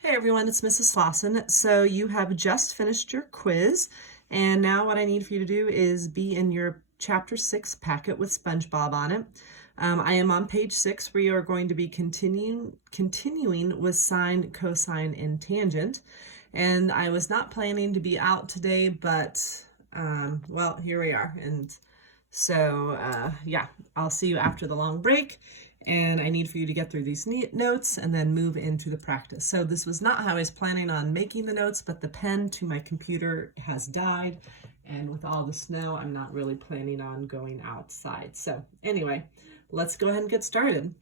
Hey everyone, it's Mrs. Slauson. So you have just finished your quiz, and now what I need for you to do is be in your Chapter 6 packet with SpongeBob on it. I am on page 6. We are going to be continuing with sine, cosine, and tangent. And I was not planning to be out today, but well, here we are. And so yeah, I'll see you after the long break. And I need for you to get through these notes and then move into the practice. So this was not how I was planning on making the notes, but the pen to my computer has died. And with all the snow, I'm not really planning on going outside. So anyway, let's go ahead and get started.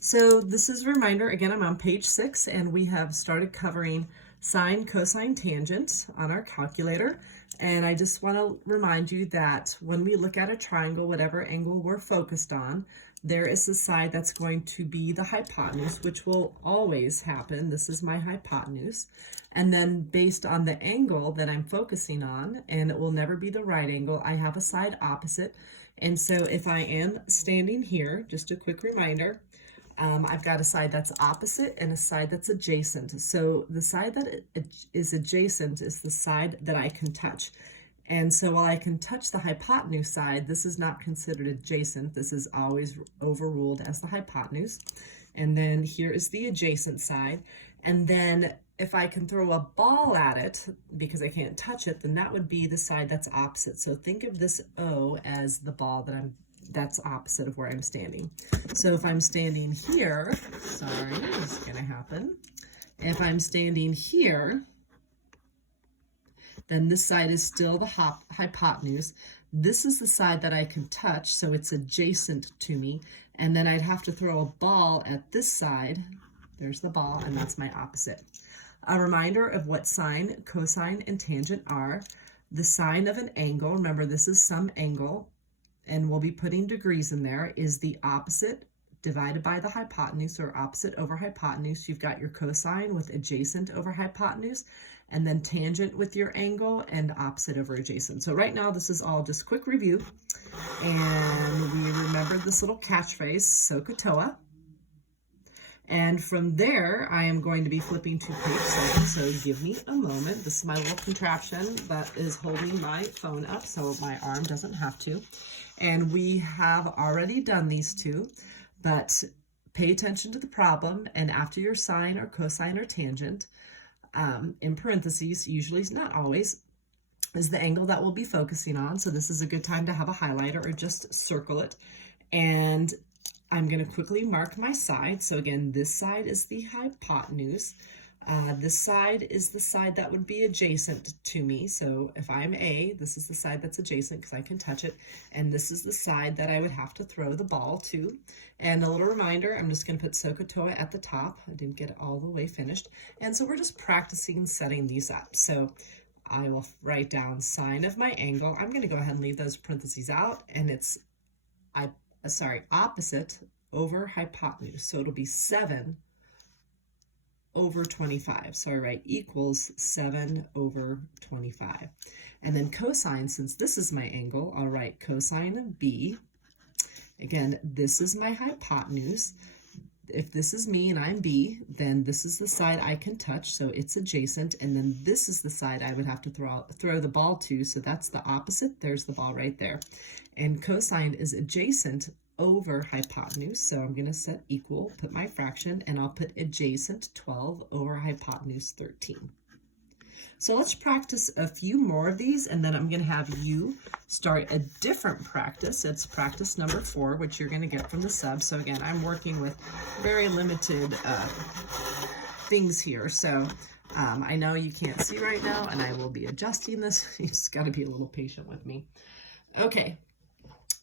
So this is a reminder, again, I'm on page 6, and we have started covering sine, cosine, tangent on our calculator. And I just want to remind you that when we look at a triangle, whatever angle we're focused on, there is the side that's going to be the hypotenuse, which will always happen. This is my hypotenuse. And then based on the angle that I'm focusing on, and it will never be the right angle, I have a side opposite. And so if I am standing here, just a quick reminder, I've got a side that's opposite and a side that's adjacent. So the side that is adjacent is the side that I can touch. And so while I can touch the hypotenuse side, this is not considered adjacent. This is always overruled as the hypotenuse. And then here is the adjacent side. And then if I can throw a ball at it, because I can't touch it, then that would be the side that's opposite. So think of this O as the ball that's opposite of where I'm standing. So if I'm standing here, sorry, this is gonna happen. If I'm standing here, then this side is still the hypotenuse. This is the side that I can touch, so it's adjacent to me. And then I'd have to throw a ball at this side. There's the ball, and that's my opposite. A reminder of what sine, cosine, and tangent are. The sine of an angle, remember this is some angle, and we'll be putting degrees in there, is the opposite divided by the hypotenuse, or opposite over hypotenuse. You've got your cosine with adjacent over hypotenuse, and then tangent with your angle and opposite over adjacent. So right now, this is all just quick review. And we remembered this little catchphrase, SOHCAHTOA. And from there, I am going to be flipping to page 7, so give me a moment. This is my little contraption that is holding my phone up so my arm doesn't have to. And we have already done these two, but pay attention to the problem, and after your sine or cosine or tangent, in parentheses, usually not always, is the angle that we'll be focusing on. So this is a good time to have a highlighter or just circle it. And I'm going to quickly mark my side. So again, this side is the hypotenuse. This side is the side that would be adjacent to me. So if I'm A, this is the side that's adjacent because I can touch it. And this is the side that I would have to throw the ball to. And a little reminder, I'm just going to put SOHCAHTOA at the top. I didn't get it all the way finished. And so we're just practicing setting these up. So I will write down sine of my angle. I'm going to go ahead and leave those parentheses out. And it's, opposite over hypotenuse. So it'll be 7 over 25. So I write equals 7 over 25. And then cosine, since this is my angle, I'll write cosine of B. Again, this is my hypotenuse. If this is me and I'm B, then this is the side I can touch, so it's adjacent, and then this is the side I would have to throw the ball to, so that's the opposite. There's the ball right there. And cosine is adjacent over hypotenuse, so I'm going to set equal, put my fraction, and I'll put adjacent 12 over hypotenuse 13. So let's practice a few more of these, and then I'm going to have you start a different practice. It's practice number 4, which you're going to get from the sub. So again, I'm working with very limited things here. So I know you can't see right now, and I will be adjusting this. You just got to be a little patient with me. Okay,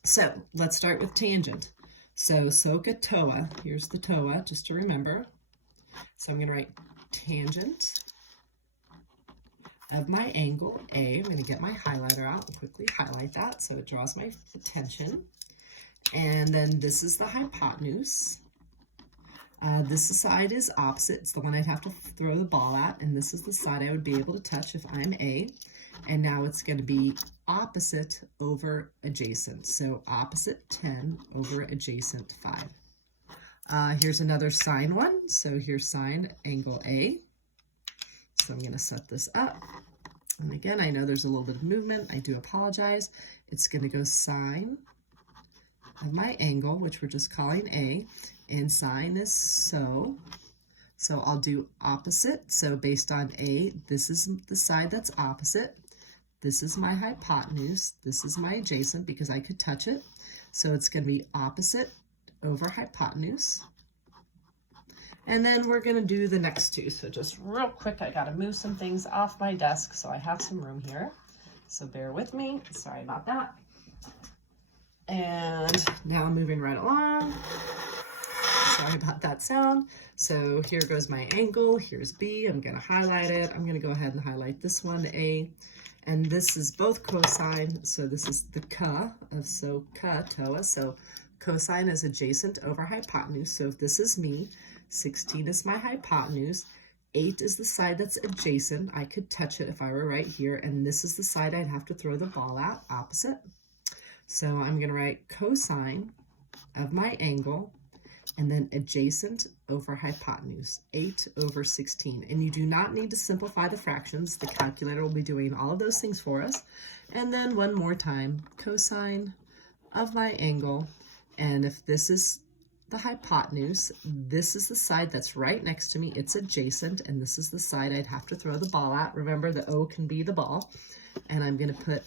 so let's start with tangent. So SOHCAHTOA, here's the TOA, just to remember. So I'm going to write tangent of my angle A. I'm going to get my highlighter out and quickly highlight that so it draws my attention. And then this is the hypotenuse. This side is opposite. It's the one I'd have to throw the ball at, and this is the side I would be able to touch if I'm A. And now it's going to be opposite over adjacent. So opposite 10 over adjacent 5. Here's another sine one. So here's sine angle A. So I'm going to set this up. And again, I know there's a little bit of movement. I do apologize. It's going to go sine of my angle, which we're just calling A, and sine is so. So I'll do opposite. So based on A, this is the side that's opposite. This is my hypotenuse. This is my adjacent because I could touch it. So it's going to be opposite over hypotenuse. And then we're going to do the next two. So just real quick, I got to move some things off my desk so I have some room here. So bear with me. Sorry about that. And now moving right along. Sorry about that sound. So here goes my angle. Here's B. I'm going to highlight it. I'm going to go ahead and highlight this one, A. And this is both cosine. So this is the ka of TOA. So cosine is adjacent over hypotenuse. So if this is me, 16 is my hypotenuse, 8 is the side that's adjacent. I could touch it if I were right here, and this is the side I'd have to throw the ball at, opposite. So I'm going to write cosine of my angle, and then adjacent over hypotenuse, 8 over 16. And you do not need to simplify the fractions. The calculator will be doing all of those things for us. And then one more time, cosine of my angle, and if this is the hypotenuse, this is the side that's right next to me. It's adjacent, and this is the side I'd have to throw the ball at. Remember, the O can be the ball. And I'm going to put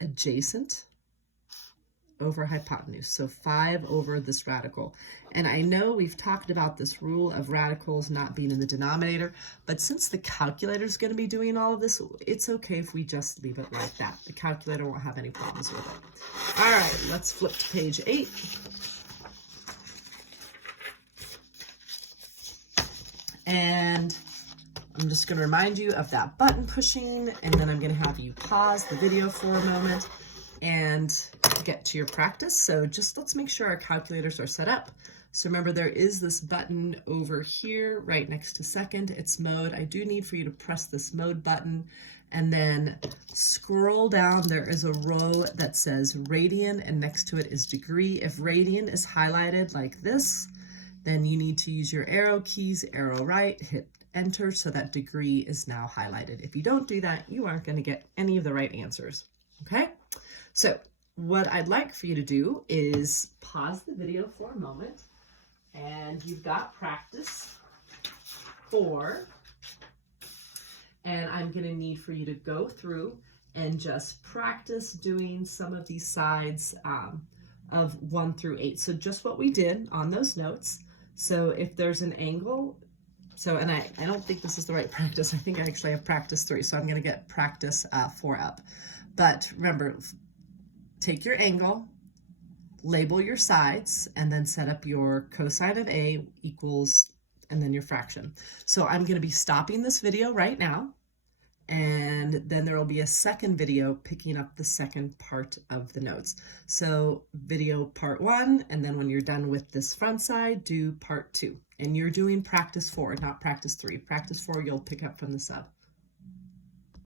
adjacent over hypotenuse. So 5 over this radical. And I know we've talked about this rule of radicals not being in the denominator, but since the calculator is going to be doing all of this, it's okay if we just leave it like that. The calculator won't have any problems with it. All right, let's flip to page 8. And I'm just going to remind you of that button pushing, and then I'm going to have you pause the video for a moment and get to your practice. So just let's make sure our calculators are set up. So remember, there is this button over here right next to second. It's mode. I do need for you to press this mode button and then scroll down. There is a row that says radian, and next to it is degree. If radian is highlighted like this, then you need to use your arrow keys, arrow right, hit enter, so that degree is now highlighted. If you don't do that, you aren't going to get any of the right answers. Okay? So what I'd like for you to do is pause the video for a moment, and you've got practice 4, and I'm going to need for you to go through and just practice doing some of these sides of 1 through 8. So just what we did on those notes. So if there's an angle, and I don't think this is the right practice. I think I actually have practice 3, so I'm going to get practice 4 up. But remember, take your angle, label your sides, and then set up your cosine of A equals, and then your fraction. So I'm going to be stopping this video right now, and then there will be a second video picking up the second part of the notes. So video part 1, and then when you're done with this front side, do part 2. And you're doing practice 4, not practice 3. Practice 4 you'll pick up from the sub.